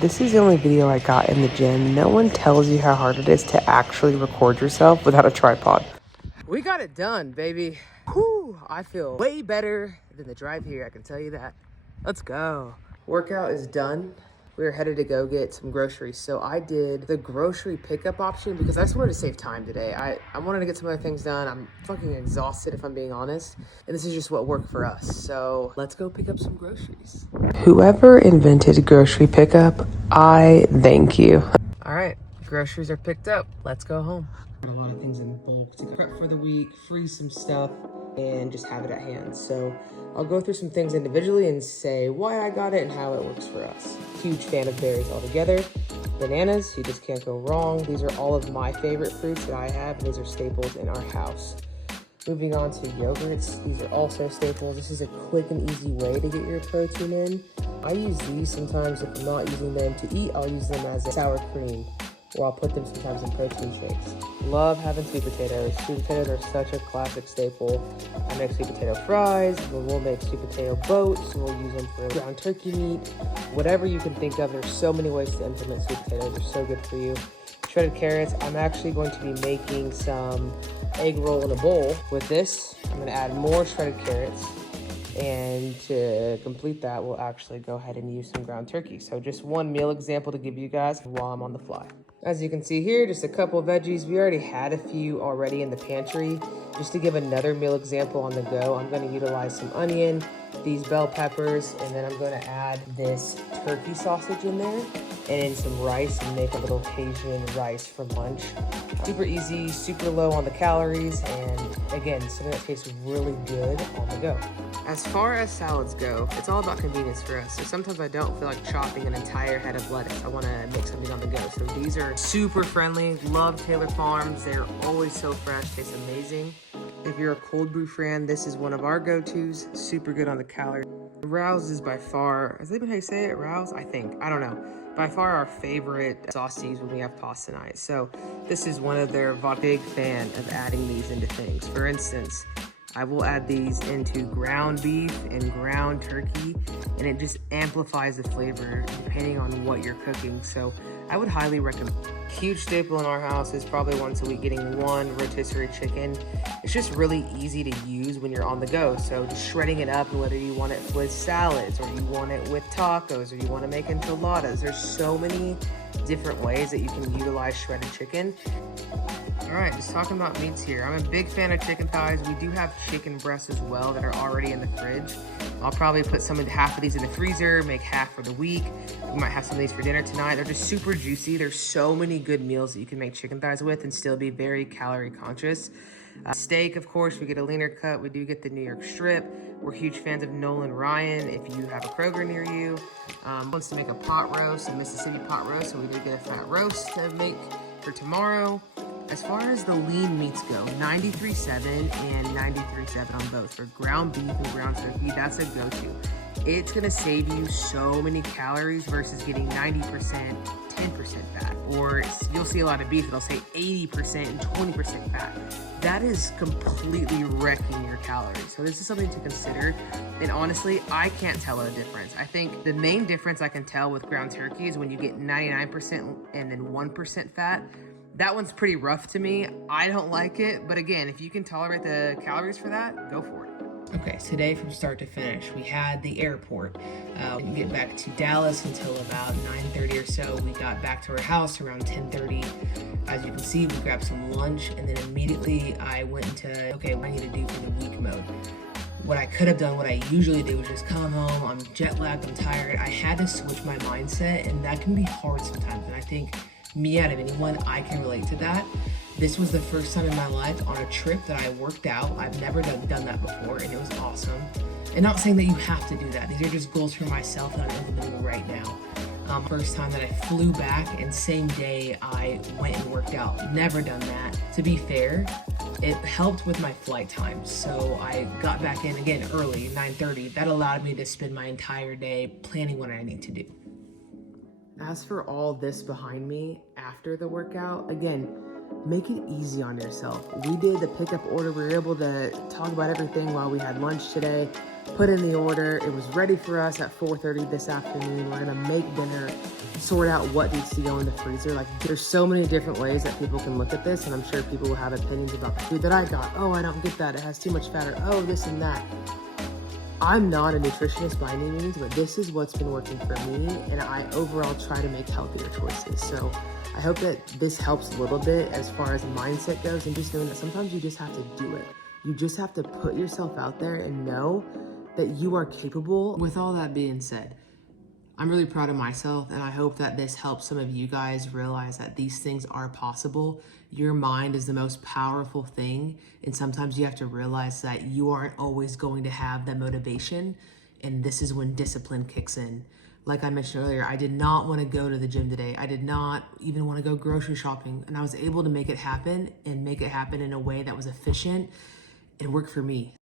This is the only video I got in the gym. No one tells you how hard it is to actually record yourself without a tripod. We got it done, baby. Whew, I feel way better than the drive here, I can tell you that. Let's go. Workout is done. We're headed to go get some groceries. So I did the grocery pickup option because I just wanted to save time today. I wanted to get some other things done. I'm fucking exhausted if I'm being honest. And this is just what worked for us. So let's go pick up some groceries. Whoever invented grocery pickup, I thank you. All right, groceries are picked up. Let's go home. A lot of things in bulk to prep for the week, freeze some stuff, and just have it at hand. So I'll go through some things individually and say why I got it and how it works for us. Huge fan of berries altogether. Bananas, you just can't go wrong. These are all of my favorite fruits that I have, and these are staples in our house. Moving on to yogurts, these are also staples. This is a quick and easy way to get your protein in. I use these sometimes. If I'm not using them to eat, I'll use them as a sour cream, or I'll put them sometimes in protein shakes. Love having sweet potatoes. Sweet potatoes are such a classic staple. I make sweet potato fries, we'll make sweet potato boats, we'll use them for ground turkey meat. Whatever you can think of, there's so many ways to implement sweet potatoes. They're so good for you. Shredded carrots, I'm actually going to be making some egg roll in a bowl. With this, I'm gonna add more shredded carrots. And to complete that, we'll actually go ahead and use some ground turkey. So just one meal example to give you guys while I'm on the fly. As you can see here, just a couple of veggies. We already had a few already in the pantry. Just to give another meal example on the go, I'm gonna utilize some onion, these bell peppers, and then I'm gonna add this turkey sausage in there, and then some rice, and make a little Cajun rice for lunch. Super easy, super low on the calories, and again, something that tastes really good on the go. As far as salads go, it's all about convenience for us. So sometimes I don't feel like chopping an entire head of lettuce. I want to make something on the go. So these are super friendly. Love Taylor Farms. They're always so fresh. Taste amazing. If you're a cold brew fan, this is one of our go-tos. Super good on the calories. Rouse is by far, is that even how you say it? Rouse? I think. I don't know. By far our favorite sauces when we have pasta night. So this is one of their big fan of adding these into things. For instance, I will add these into ground beef and ground turkey, and it just amplifies the flavor depending on what you're cooking. So I would highly recommend. Huge staple in our house is probably once a week getting one rotisserie chicken. It's just really easy to use when you're on the go. So just shredding it up, and whether you want it with salads or you want it with tacos or you want to make enchiladas, there's so many different ways that you can utilize shredded chicken. All right, just talking about meats here. I'm a big fan of chicken thighs. We do have chicken breasts as well that are already in the fridge. I'll probably put half of these in the freezer, make half for the week. We might have some of these for dinner tonight. They're just super juicy. There's so many good meals that you can make chicken thighs with and still be very calorie conscious. Steak, of course, we get a leaner cut. We do get the New York strip. We're huge fans of Nolan Ryan. If you have a Kroger near you, wants to make a pot roast, a Mississippi pot roast, so we did get a fat roast to make for tomorrow. As far as the lean meats go, 93.7 and 93.7 on both. For ground beef and ground turkey, that's a go-to. It's gonna save you so many calories versus getting 90%, 10% fat. Or you'll see a lot of beef that'll say 80% and 20% fat. That is completely wrecking your calories. So this is something to consider. And honestly, I can't tell a difference. I think the main difference I can tell with ground turkey is when you get 99% and then 1% fat. That one's pretty rough to me. I don't like it, but again, if you can tolerate the calories for that, go for it. Okay, today from start to finish, we had the airport. We didn't get back to Dallas until about 9:30 or so. We got back to our house around 10:30. As you can see, we grabbed some lunch, and then immediately I went into, okay, what I need to do for the week mode. What I could have done, what I usually do, is just come home, I'm jet lagged, I'm tired. I had to switch my mindset, and that can be hard sometimes, and I think me out of anyone, I can relate to that. This was the first time in my life on a trip that I worked out. I've never done that before, and it was awesome. And not saying that you have to do that. These are just goals for myself that I'm implementing right now. First time that I flew back, and same day I went and worked out. Never done that. To be fair, it helped with my flight time. So I got back in again early, 9:30. That allowed me to spend my entire day planning what I need to do. As for all this behind me after the workout, again, make it easy on yourself. We did the pickup order. We were able to talk about everything while we had lunch today. put in the order. It was ready for us at 4:30 this afternoon. We're gonna make dinner, sort out what needs to go in the freezer. Like, there's so many different ways that people can look at this, and I'm sure people will have opinions about the food that I got. Oh, I don't get that, it has too much fat, or oh, this and that. I'm not a nutritionist by any means, but this is what's been working for me, and I overall try to make healthier choices. So I hope that this helps a little bit as far as mindset goes, and just knowing that sometimes you just have to do it. You just have to put yourself out there and know that you are capable. With all that being said, I'm really proud of myself, and I hope that this helps some of you guys realize that these things are possible. Your mind is the most powerful thing, and sometimes you have to realize that you aren't always going to have that motivation, and this is when discipline kicks in. Like I mentioned earlier, I did not want to go to the gym today. I did not even want to go grocery shopping, and I was able to make it happen and make it happen in a way that was efficient. It worked for me.